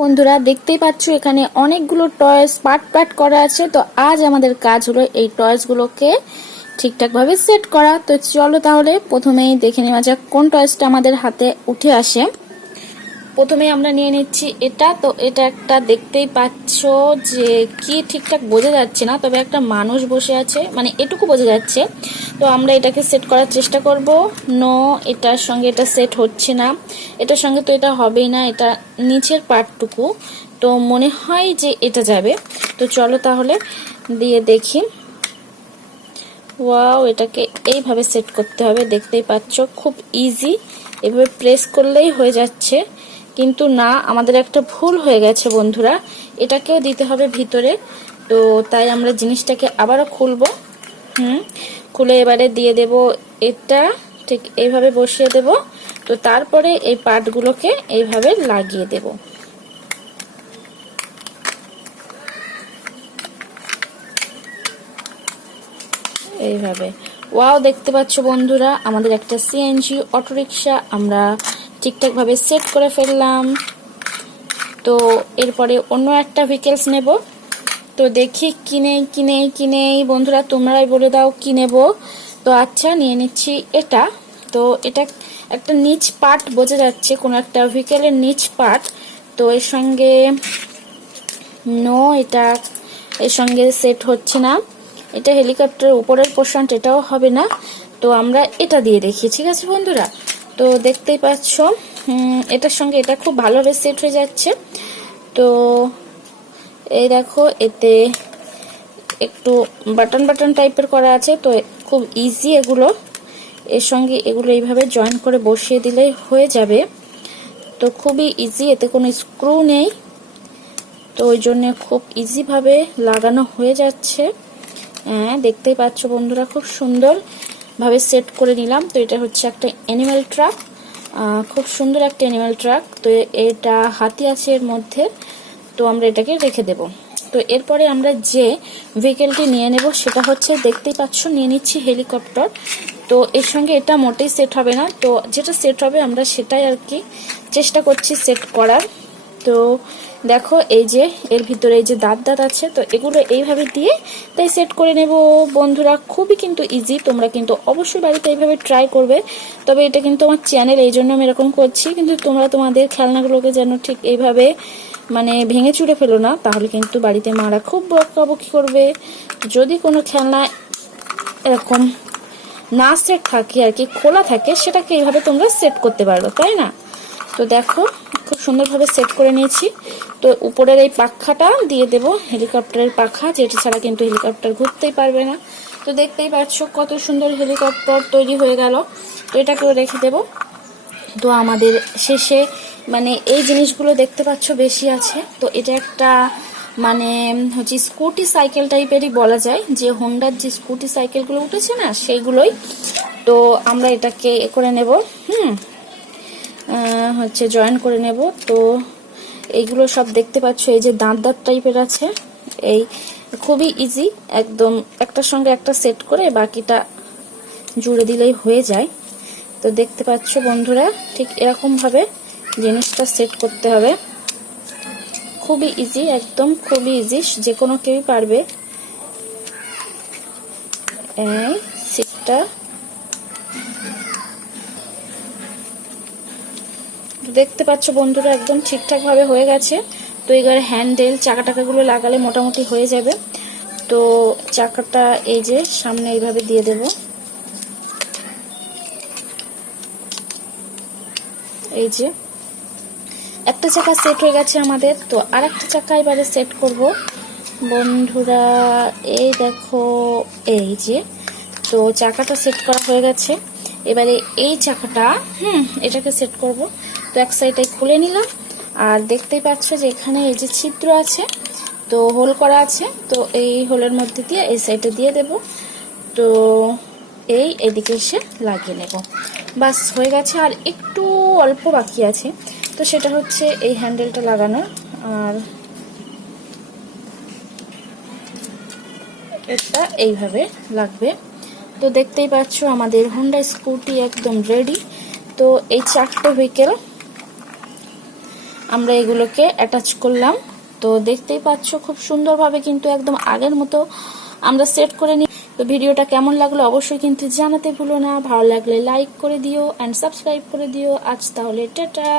বন্ধুরা, দেখতেই পাচ্ছ এখানে অনেকগুলো টয়েস পার্ট করা আছে। তো আজ আমাদের কাজ হলো এই টয়েস গুলোকে ঠিকঠাক ভাবে সেট করা। তো চলো তাহলে প্রথমেই দেখে নেওয়া যাক কোন টয়েসটা আমাদের হাতে উঠে আসে। প্রথমে আমরা নিয়ে নিচ্ছি এটা। তো এটা একটা, দেখতেই পাচ্ছ যে কি ঠিকঠাক বোঝা যাচ্ছে না, তবে একটা মানুষ বসে আছে, মানে এটুকু বোঝা যাচ্ছে। তো আমরা এটাকে সেট করার চেষ্টা করব। নো, এটার সঙ্গে এটা সেট হচ্ছে না, এটার সঙ্গে তো এটা হবেই না, এটা নিচের পার্টটুকু। তো মনে হয় যে এটা যাবে। তো চলো তাহলে দিয়ে দেখি। ওয়াও, এটাকে এইভাবে সেট করতে হবে। দেখতেই পাচ্ছ খুব ইজি, এভাবে প্রেস করলেই হয়ে যাচ্ছে। কিন্তু না, আমাদের একটা ভুল হয়ে গেছে বন্ধুরা, এটাকেও দিতে হবে ভিতরে। তো তাই আমরা জিনিসটাকে আবারও খুলবো। খুলে এবারে দিয়ে দেব এটা, ঠিক এইভাবে বসিয়ে দেব। তো তারপরে এই পার্টগুলোকে এইভাবে লাগিয়ে দেব। এইভাবে। ওয়াও, দেখতে পাচ্ছ বন্ধুরা, আমাদের একটা সিএনজি অটোরিকশা আমরা ঠিকঠাক ভাবে সেট করে ফেললাম। তো এরপরে অন্য একটা ভেহিকলস নেব। তো দেখি কিনে বন্ধুরা, তোমরাই বলে দাও কি নেব। তো আচ্ছা, নিয়ে নিচ্ছি এটা। তো এটা একটা নিচ পার্ট বোঝা যাচ্ছে, কোনো একটা ভেহিকলের নিচ পার্ট। তো এর সঙ্গে নো, এটা এর সঙ্গে সেট হচ্ছে না। এটা হেলিকপ্টারের উপরের পোর্শন, এটাও হবে না। তো আমরা এটা দিয়ে দেখি, ঠিক আছে বন্ধুরা। তো দেখতেই পাচ্ছ এটার সঙ্গে এটা খুব ভালোভাবে সেট হয়ে যাচ্ছে। তো এই দেখো, এতে একটু বাটন টাইপের করা আছে। তো খুব ইজি এগুলো, এর সঙ্গে এগুলো এইভাবে জয়েন করে বসিয়ে দিলেই হয়ে যাবে। তো খুবই ইজি, এতে কোনো স্ক্রু নেই। তো ওই জন্য খুব ইজি ভাবে লাগানো হয়ে যাচ্ছে। হ্যাঁ, দেখতেই পাচ্ছ বন্ধুরা, খুব সুন্দর ভাবে সেট করে নিলাম। তো এটা হচ্ছে একটা অ্যানিমাল ট্রাক, খুব সুন্দর একটা অ্যানিমাল ট্রাক। তো এটা হাতি আছে এর মধ্যে। তো আমরা এটাকে রেখে দেব। তো এরপরে আমরা যে ভেহিকেলটি নিয়ে নেব সেটা হচ্ছে, দেখতেই পাচ্ছ নিয়ে নিচ্ছি হেলিকপ্টার। তো এর সঙ্গে এটা মোটেই সেট হবে না, তো যেটা সেট হবে আমরা সেটাই আর কি চেষ্টা করছি সেট করার। তো দেখো, এই যে এর ভিতরে এই যে দাঁত আছে, তো এগুলো এইভাবে দিয়ে তাই সেট করে নেব বন্ধুরা। খুবই কিন্তু ইজি, তোমরা কিন্তু অবশ্যই বাড়িতে এইভাবে ট্রাই করবে। তবে এটা কিন্তু আমার চ্যানেল, এই জন্য আমি এরকম করছি। কিন্তু তোমরা তোমাদের খেলনাগুলোকে যেন ঠিক এইভাবে মানে ভেঙে চুরে ফেলো না, তাহলে কিন্তু বাড়িতে মারা খুব বকাবকি করবে। যদি কোনো খেলনা এরকম না সেট থাকে আর কি, খোলা থাকে, সেটাকে এইভাবে তোমরা সেট করতে পারো, তাই না? তো দেখো, খুব সুন্দরভাবে সেট করে নিয়েছি। তো উপরের এই পাখাটা দিয়ে দেব, হেলিকপ্টারের পাখা, যেটি ছাড়া কিন্তু হেলিকপ্টার ঘুরতেই পারবে না। তো দেখতেই পাচ্ছ কত সুন্দর হেলিকপ্টার তৈরি হয়ে গেল। তো এটাকেও রেখে দেব। তো আমাদের শেষে মানে এই জিনিসগুলো দেখতে পাচ্ছ বেশি আছে। তো এটা একটা মানে হচ্ছে স্কুটি সাইকেল টাইপেরই বলা যায়, যে হোন্ডার যে স্কুটি সাইকেলগুলো উঠেছে না, সেইগুলোই। তো আমরা এটাকে এ করে নেব, হচ্ছে জয়েন করে নেব। তো এইগুলো সব দেখতে পাচ্ছ এই যে দাঁত টাইপের আছে। এই খুবই ইজি, একদম একটার সঙ্গে একটা সেট করে বাকিটা জুড়ে দিলেই হয়ে যায়। তো দেখতে পাচ্ছ বন্ধুরা, ঠিক এরকম ভাবে জিনিসটা সেট করতে হবে। খুবই ইজি, একদম খুবই ইজি, যে কোনো কেউই পারবে। এই সিটটা দেখতে পাচ্ছ বন্ধুরা, একদম ঠিকঠাক ভাবে হয়ে গেছে। তো এবার হ্যান্ডেল চাকাটাকাগুলো লাগালে মোটামুটি হয়ে যাবে। তো চাকাটা এই যে সামনে এইভাবে দিয়ে দেব। এই যে একটা চাকা সেট হয়ে গেছে আমাদের। তো আর একটা চাকা এবারে সেট করব বন্ধুরা। এই দেখো, এই যে তো চাকাটা সেট করা হয়ে গেছে। এবারে এই চাকাটা এটাকে সেট করব। তো এক সাইডে খুলে নিলাম, আর দেখতেই পাচ্ছ যে এখানে এই যে ছিদ্র আছে, তো হোল করা আছে। তো এই হোলের মধ্যে দিয়ে এই সাইডে দিয়ে দেব। তো এদিকে এসে লাগিয়ে নেব, বাস হয়ে গেছে। আর একটু অল্প বাকি আছে, তো সেটা হচ্ছে এই হ্যান্ডেলটা লাগানোর। আর এটা এইভাবে লাগবে। তো দেখতেই পাচ্ছ আমাদের হোন্ডা স্কুটি একদম রেডি। তো এই চারটে ভেহিকেল আমরা এগুলোকে অ্যাটাচ করলাম। তো দেখতেই পাচ্ছ খুব সুন্দরভাবে কিন্তু একদম আগের মতো আমরা সেট করে নিই। তো ভিডিওটা কেমন লাগলো অবশ্যই কিন্তু জানাতে ভুলো না। ভালো লাগলে লাইক করে দিও অ্যান্ড সাবস্ক্রাইব করে দিও। আজ তাহলে টাটা।